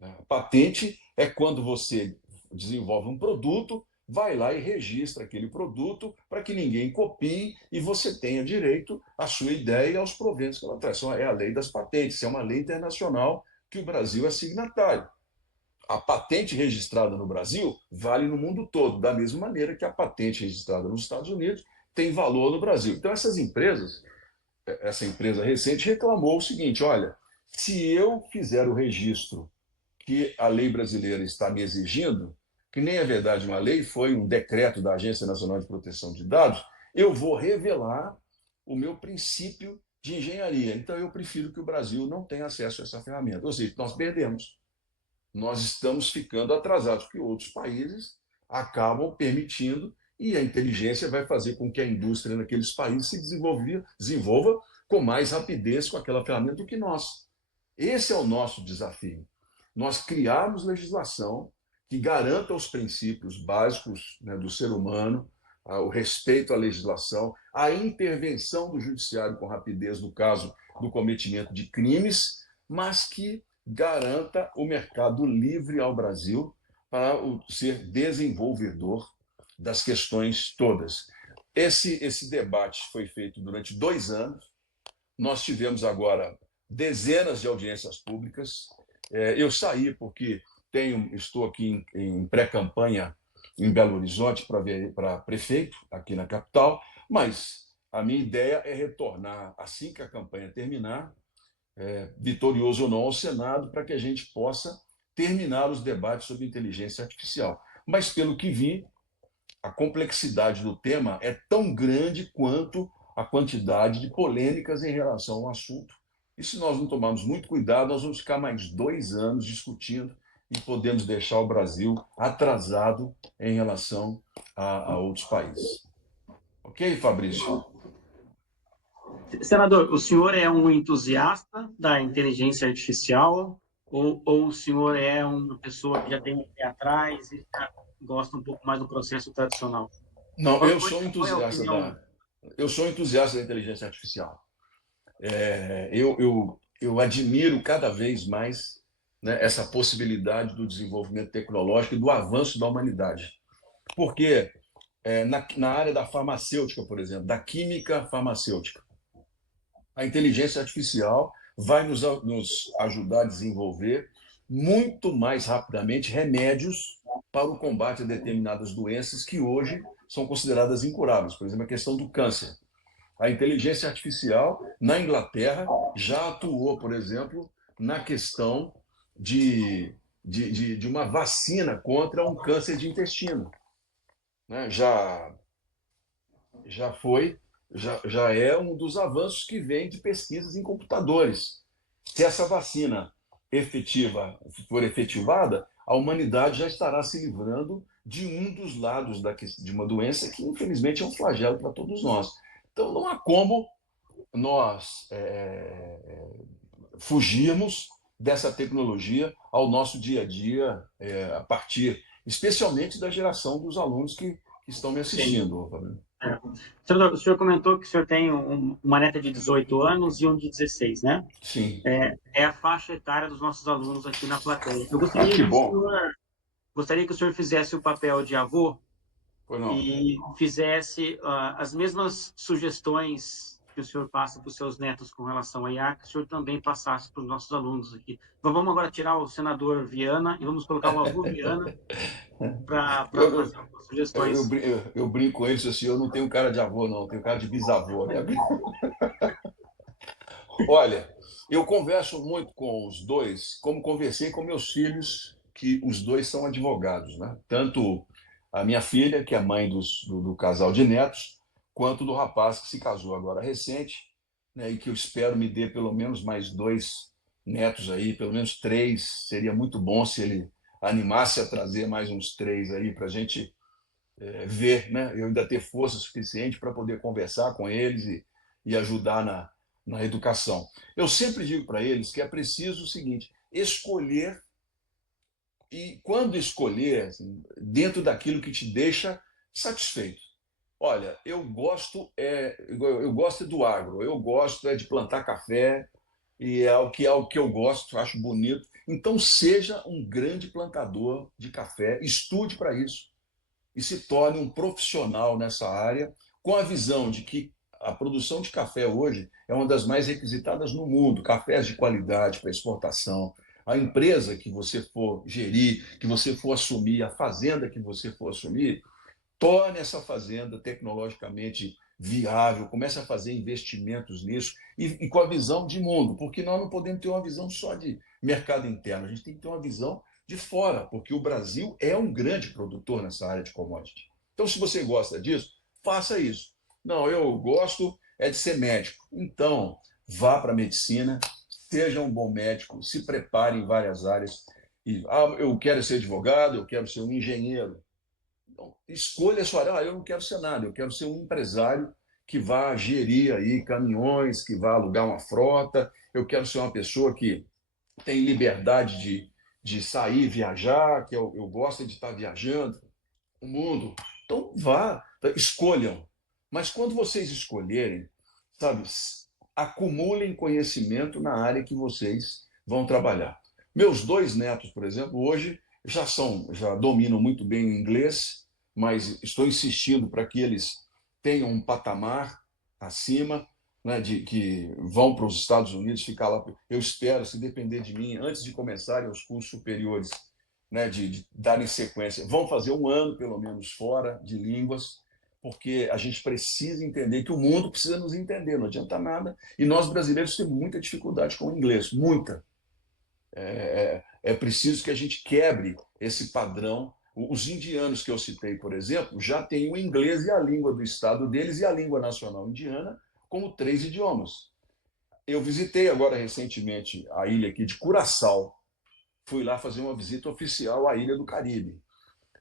A patente é quando você desenvolve um produto, vai lá e registra aquele produto para que ninguém copie e você tenha direito à sua ideia e aos proventos que ela traz. É a lei das patentes, é uma lei internacional que o Brasil é signatário. A patente registrada no Brasil vale no mundo todo, da mesma maneira que a patente registrada nos Estados Unidos tem valor no Brasil. Então, essas empresas, essa empresa recente reclamou o seguinte: olha, se eu fizer o registro que a lei brasileira está me exigindo, que nem é verdade uma lei, foi um decreto da Agência Nacional de Proteção de Dados, eu vou revelar o meu princípio de engenharia. Então, eu prefiro que o Brasil não tenha acesso a essa ferramenta. Ou seja, nós perdemos. Nós estamos ficando atrasados, porque outros países acabam permitindo e a inteligência vai fazer com que a indústria naqueles países se desenvolva com mais rapidez com aquela ferramenta do que nós. Esse é o nosso desafio. Nós criarmos legislação que garanta os princípios básicos, né, do ser humano, o respeito à legislação, a intervenção do judiciário com rapidez no caso do cometimento de crimes, mas que garanta o mercado livre ao Brasil para ser desenvolvedor das questões todas. Esse debate foi feito durante 2 anos. Nós tivemos agora dezenas de audiências públicas. Eu saí porque estou aqui em pré-campanha em Belo Horizonte para prefeito, aqui na capital, mas a minha ideia é retornar assim que a campanha terminar, vitorioso ou não, ao Senado, para que a gente possa terminar os debates sobre inteligência artificial. Mas, pelo que vi, a complexidade do tema é tão grande quanto a quantidade de polêmicas em relação ao assunto. E se nós não tomarmos muito cuidado, nós vamos ficar mais 2 anos discutindo e podemos deixar o Brasil atrasado em relação a outros países. Ok, Fabrício? Senador, o senhor é um entusiasta da inteligência artificial ou o senhor é uma pessoa que já tem um pé atrás e já gosta um pouco mais do processo tradicional? Não, Qual é a opinião? eu sou entusiasta da inteligência artificial. Eu admiro cada vez mais, né, essa possibilidade do desenvolvimento tecnológico e do avanço da humanidade. Porque na área da farmacêutica, por exemplo, da química farmacêutica, a inteligência artificial vai nos ajudar a desenvolver muito mais rapidamente remédios para o combate a determinadas doenças que hoje são consideradas incuráveis. Por exemplo, a questão do câncer. A inteligência artificial, na Inglaterra, já atuou, por exemplo, na questão de uma vacina contra um câncer de intestino. Né? Já foi, já é um dos avanços que vem de pesquisas em computadores. Se essa vacina for efetivada, a humanidade já estará se livrando de um dos lados de uma doença que, infelizmente, é um flagelo para todos nós. Então, não há como nós fugirmos dessa tecnologia ao nosso dia a dia, a partir, especialmente, da geração dos alunos que estão me assistindo. É. Senador, o senhor comentou que o senhor tem uma neta de 18 anos e um de 16, né? Sim. É a faixa etária dos nossos alunos aqui na plateia. Eu Ah, gostaria que que o bom. senhor, fizesse o papel de avô Pois não. e fizesse as mesmas sugestões que o senhor passa para os seus netos com relação à IA, que o senhor também passasse para os nossos alunos aqui. Então, vamos agora tirar o senador Viana e vamos colocar o avô Viana para Eu, fazer algumas eu, sugestões. eu brinco com eles assim, eu não tenho cara de avô, não, eu tenho cara de bisavô, né? Olha, eu converso muito com os dois, como conversei com meus filhos, que os dois são advogados, né? Tanto a minha filha, que é mãe do casal de netos, quanto do rapaz que se casou agora recente, né? E que eu espero me dê pelo menos mais dois netos aí, pelo menos três. Seria muito bom se ele animasse a trazer mais uns três aí para a gente ver, né? Eu ainda ter força suficiente para poder conversar com eles e ajudar na educação. Eu sempre digo para eles que é preciso o seguinte: escolher, e quando escolher, assim, dentro daquilo que te deixa satisfeito. Olha, eu gosto do agro, eu gosto de plantar café e é o que eu gosto, acho bonito. Então seja um grande plantador de café, estude para isso e se torne um profissional nessa área, com a visão de que a produção de café hoje é uma das mais requisitadas no mundo, cafés de qualidade para exportação. A empresa que você for gerir, que você for assumir, a fazenda que você for assumir, torne essa fazenda tecnologicamente viável, comece a fazer investimentos nisso e com a visão de mundo, porque nós não podemos ter uma visão só de mercado interno, a gente tem que ter uma visão de fora, porque o Brasil é um grande produtor nessa área de commodity. Então, se você gosta disso, faça isso. Não, eu gosto de ser médico. Então, vá para a medicina, seja um bom médico, se prepare em várias áreas. Eu quero ser advogado, eu quero ser um engenheiro. Então, escolha a sua área. Eu não quero ser nada, eu quero ser um empresário que vá gerir aí caminhões, que vá alugar uma frota. Eu quero ser uma pessoa que tem liberdade de sair, viajar, que eu gosto de estar viajando o mundo. Então, vá, escolham. Mas quando vocês escolherem, sabe, acumulem conhecimento na área que vocês vão trabalhar. Meus dois netos, por exemplo, hoje já dominam muito bem o inglês, mas estou insistindo para que eles tenham um patamar acima, né, de que vão para os Estados Unidos ficar lá. Eu espero, se depender de mim, antes de começarem os cursos superiores, né, de darem sequência, vão fazer um ano pelo menos fora de línguas, porque a gente precisa entender que o mundo precisa nos entender, não adianta nada. E nós brasileiros temos muita dificuldade com o inglês, muita. É preciso que a gente quebre esse padrão. Os indianos que eu citei, por exemplo, já têm o inglês e a língua do estado deles e a língua nacional indiana como três idiomas. Eu visitei agora recentemente a ilha aqui de Curaçao. Fui lá fazer uma visita oficial à Ilha do Caribe.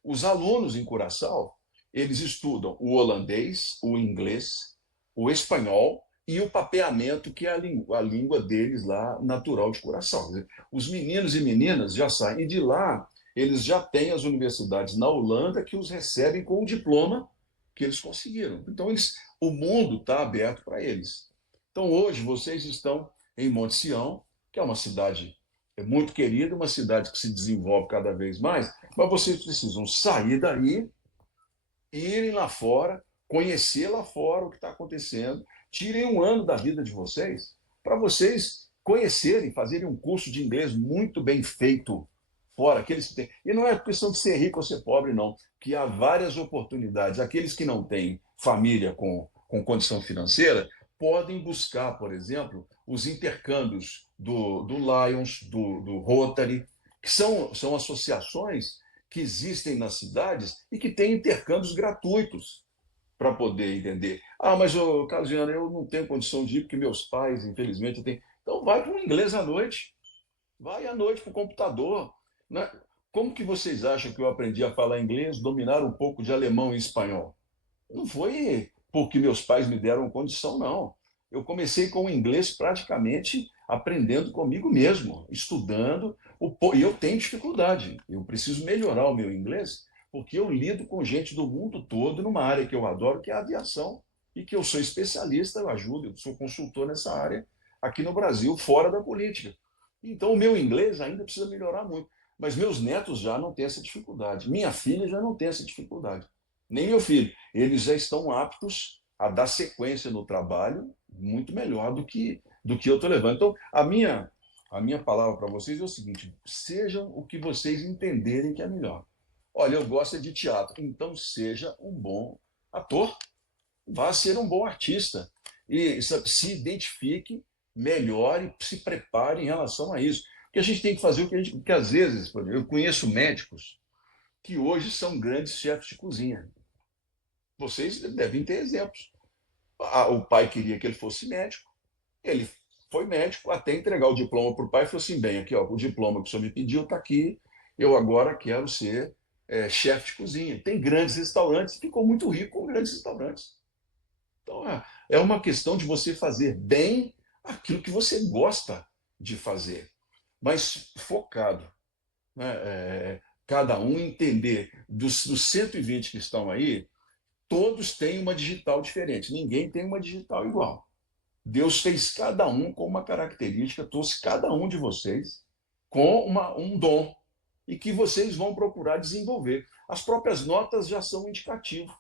Os alunos em Curaçao, eles estudam o holandês, o inglês, o espanhol e o papeamento, que é a língua deles lá, natural de Curaçao. Os meninos e meninas já saem, e de lá eles já têm as universidades na Holanda que os recebem com o diploma que eles conseguiram. Então, o mundo está aberto para eles. Então, hoje, vocês estão em Monte Sião, que é uma cidade muito querida, uma cidade que se desenvolve cada vez mais, mas vocês precisam sair daí, irem lá fora, conhecer lá fora o que está acontecendo, tirem um ano da vida de vocês para vocês conhecerem, fazerem um curso de inglês muito bem feito fora, aqueles que têm. E não é questão de ser rico ou ser pobre, não, que há várias oportunidades. Aqueles que não têm família com condição financeira podem buscar, por exemplo, os intercâmbios do Lions, do Rotary, que são associações que existem nas cidades e que têm intercâmbios gratuitos para poder entender. Ah, mas, Carlos Viana, eu não tenho condição de ir porque meus pais, infelizmente, têm. Então, vai para o inglês à noite. Vai à noite para o computador. Né? Como que vocês acham que eu aprendi a falar inglês, dominar um pouco de alemão e espanhol? Não foi porque meus pais me deram condição, não. Eu comecei com o inglês praticamente aprendendo comigo mesmo, estudando. E eu tenho dificuldade. Eu preciso melhorar o meu inglês, porque eu lido com gente do mundo todo numa área que eu adoro, que é a aviação, e que eu sou especialista, eu ajudo, eu sou consultor nessa área aqui no Brasil, fora da política. Então, o meu inglês ainda precisa melhorar muito. Mas meus netos já não têm essa dificuldade. Minha filha já não tem essa dificuldade. Nem meu filho. Eles já estão aptos a dar sequência no trabalho muito melhor do que eu estou levando. Então, a minha palavra para vocês é o seguinte: sejam o que vocês entenderem que é melhor. Olha, eu gosto é de teatro, então seja um bom ator, vá ser um bom artista e se identifique melhor e se prepare em relação a isso. Porque a gente tem que fazer o que a gente. Porque às vezes, por exemplo, eu conheço médicos que hoje são grandes chefes de cozinha. Vocês devem ter exemplos. O pai queria que ele fosse médico, ele foi médico até entregar o diploma para o pai e falou assim: bem, aqui, ó, o diploma que o senhor me pediu está aqui, eu agora quero ser chefe de cozinha. Tem grandes restaurantes, ficou muito rico com grandes restaurantes. Então, é uma questão de você fazer bem aquilo que você gosta de fazer, mas focado, né? Cada um entender, dos 120 que estão aí, todos têm uma digital diferente, ninguém tem uma digital igual. Deus fez cada um com uma característica, trouxe cada um de vocês com um dom e que vocês vão procurar desenvolver. As próprias notas já são um indicativo.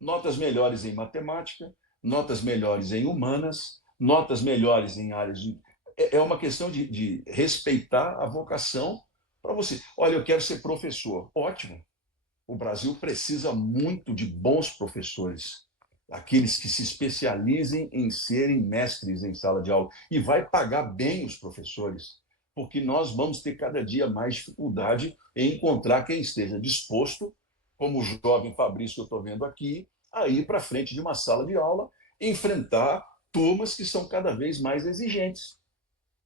Notas melhores em matemática, notas melhores em humanas, notas melhores em áreas de. É uma questão de respeitar a vocação para você. Olha, eu quero ser professor. Ótimo. O Brasil precisa muito de bons professores, aqueles que se especializem em serem mestres em sala de aula. E vai pagar bem os professores, porque nós vamos ter cada dia mais dificuldade em encontrar quem esteja disposto, como o jovem Fabrício que eu estou vendo aqui, a ir para frente de uma sala de aula, enfrentar turmas que são cada vez mais exigentes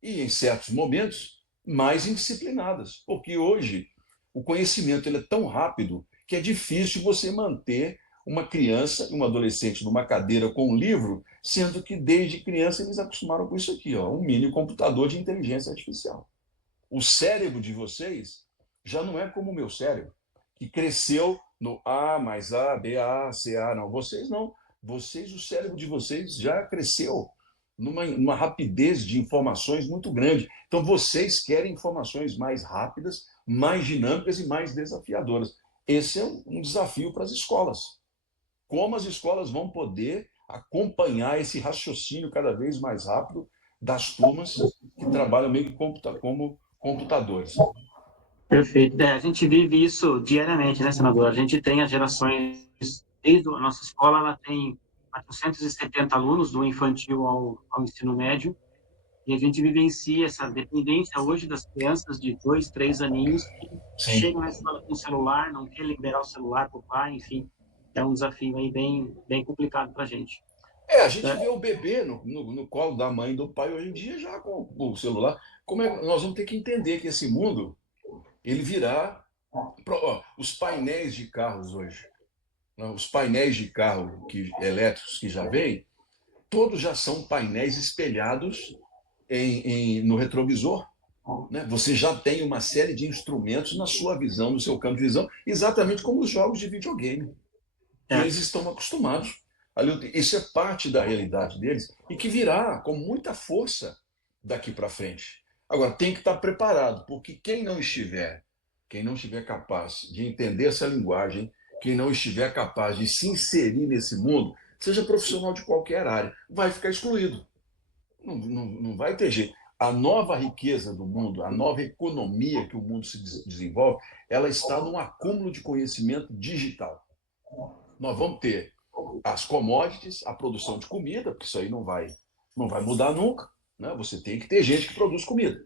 e, em certos momentos, mais indisciplinadas, porque hoje o conhecimento ele é tão rápido que é difícil você manter uma criança e um adolescente numa cadeira com um livro, sendo que desde criança eles acostumaram com isso aqui, ó, um mini computador de inteligência artificial. O cérebro de vocês já não é como o meu cérebro, que cresceu no A mais A, B, A, C, A. Não, vocês não. Vocês, o cérebro de vocês já cresceu numa rapidez de informações muito grande. Então, vocês querem informações mais rápidas, mais dinâmicas e mais desafiadoras. Esse é um desafio para as escolas. Como as escolas vão poder acompanhar esse raciocínio cada vez mais rápido das turmas que trabalham meio que como computadores. Perfeito. A gente vive isso diariamente, né, senador? A gente tem as gerações, desde a nossa escola, ela tem 470 alunos, do infantil ao ensino médio, e a gente vivencia essa dependência hoje das crianças de 2, 3 aninhos que Sim. chegam na escola com o celular, não querem liberar o celular para o pai, enfim, é um desafio aí bem, bem complicado para a gente. A gente Né? vê o bebê no colo da mãe e do pai hoje em dia já com o celular. Como é que nós vamos ter que entender que esse mundo ele virá os painéis de carros hoje, né? Os painéis de carro elétricos que já vêm, todos já são painéis espelhados no retrovisor. Né? Você já tem uma série de instrumentos na sua visão, no seu campo de visão, exatamente como os jogos de videogame, que É, eles estão acostumados. Isso é parte da realidade deles e que virá com muita força daqui para frente. Agora, tem que estar preparado, porque quem não estiver capaz de entender essa linguagem, quem não estiver capaz de se inserir nesse mundo, seja profissional de qualquer área, vai ficar excluído. Não, não, não vai ter jeito. A nova riqueza do mundo, a nova economia que o mundo se desenvolve, ela está num acúmulo de conhecimento digital. Nós vamos ter as commodities, a produção de comida, porque isso aí não vai mudar nunca. Né? Você tem que ter gente que produz comida.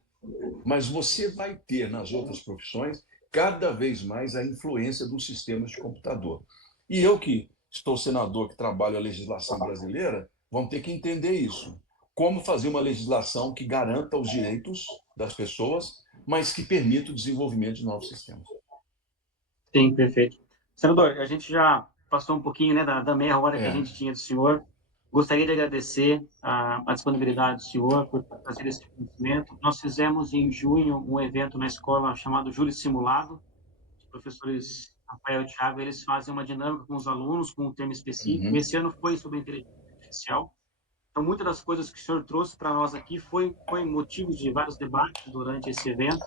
Mas você vai ter nas outras profissões cada vez mais a influência dos sistemas de computador. E eu que estou senador, que trabalho a legislação brasileira, vamos ter que entender isso. Como fazer uma legislação que garanta os direitos das pessoas, mas que permita o desenvolvimento de novos sistemas. sim, perfeito. Senador, a gente já passou um pouquinho, né, da meia hora que a É, gente tinha do senhor. Gostaria de agradecer a disponibilidade do senhor por trazer esse conhecimento. Nós fizemos em junho um evento na escola chamado Júri Simulado, de professores Rafael e o Thiago, eles fazem uma dinâmica com os alunos, com um tema específico. Uhum. Esse ano foi sobre inteligência artificial. Então, muitas das coisas que o senhor trouxe para nós aqui foi motivo de vários debates durante esse evento.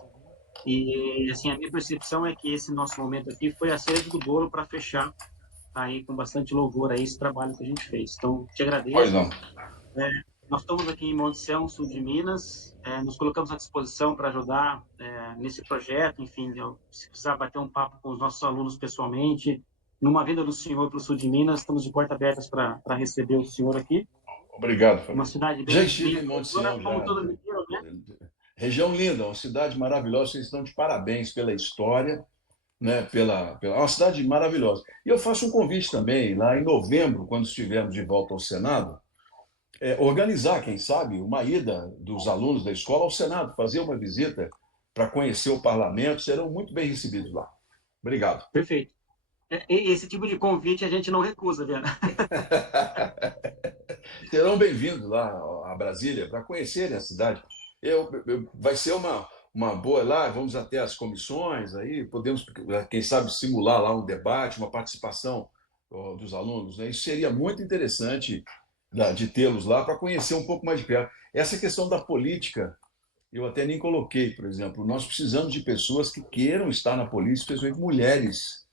E, assim, a minha percepção é que esse nosso momento aqui foi a cereja do bolo para fechar aí com bastante louvor aí esse trabalho que a gente fez. Então, te Pois agradeço. não. Nós estamos aqui em Monte Sião, sul de Minas, nos colocamos à disposição para ajudar nesse projeto, enfim, se precisar bater um papo com os nossos alunos pessoalmente, numa vinda do senhor para o sul de Minas, estamos de porta abertas para receber o senhor aqui. Obrigado, Uma Fabrício. cidade Já bem, estive bem em Monte acolhedora, Sião, como já. todo mineiro, né? Região linda, uma cidade maravilhosa. Vocês estão de parabéns pela história, né? É uma cidade maravilhosa. E eu faço um convite também, lá em novembro, quando estivermos de volta ao Senado, organizar, quem sabe, uma ida dos alunos da escola ao Senado, fazer uma visita para conhecer o parlamento. Serão muito bem recebidos lá. Obrigado. Perfeito. Esse tipo de convite a gente não recusa, Viana. Serão bem-vindos lá a Brasília para conhecerem a cidade. Vai ser uma boa lá, vamos até as comissões, aí podemos, quem sabe, simular lá um debate, uma participação dos alunos. Né? Isso seria muito interessante de tê-los lá para conhecer um pouco mais de perto. Essa questão da política, eu até nem coloquei, por exemplo, nós precisamos de pessoas que queiram estar na política, especialmente mulheres.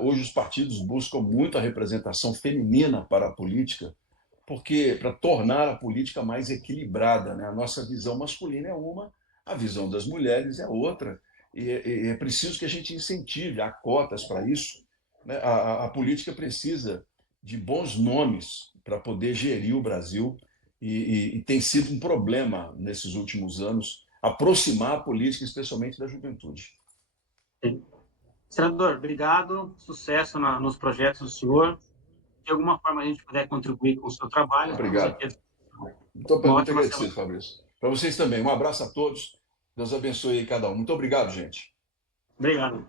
Hoje os partidos buscam muito a representação feminina para a política, porque para tornar a política mais equilibrada, né? A nossa visão masculina é uma, a visão das mulheres é outra, e é preciso que a gente incentive, há cotas para isso, né? A política precisa de bons nomes para poder gerir o Brasil, e tem sido um problema nesses últimos anos aproximar a política, especialmente da juventude. Senador, obrigado, sucesso nos projetos do senhor. De alguma forma a gente puder contribuir com o seu trabalho, estamos Obrigado. aqui. Muito, Uma muito ótima agradecido, semana. Fabrício. Para vocês também. Um abraço a todos. Deus abençoe cada um. Muito obrigado, gente. Obrigado.